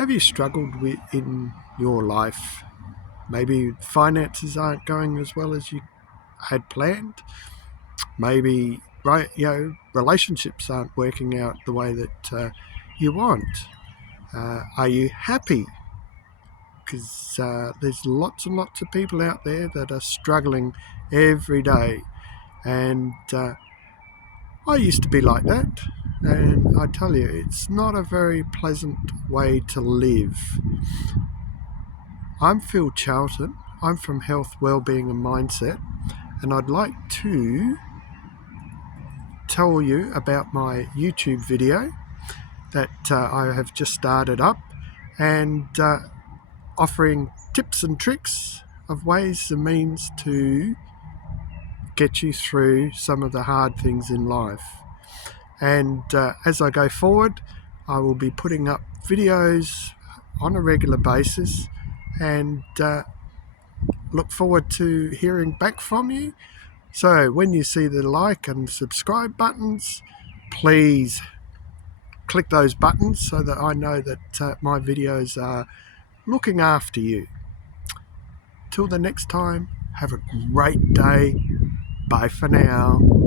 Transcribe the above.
Have you struggled in your life? Maybe finances aren't going as well as you had planned. Maybe relationships aren't working out the way that you want. Are you happy? Because there's lots and lots of people out there that are struggling every day. And I used to be like that. And I tell you, it's not a very pleasant way to live. I'm Phil Charlton. I'm from Health Wellbeing Mindset. And I'd like to tell you about my YouTube video that I have just started up, and offering tips and tricks of ways and means to get you through some of the hard things in life. And as I go forward, I will be putting up videos on a regular basis, and look forward to hearing back from you. So when you see the like and subscribe buttons, please click those buttons so that I know that my videos are looking after you. Till the next time, have a great day. Bye for now.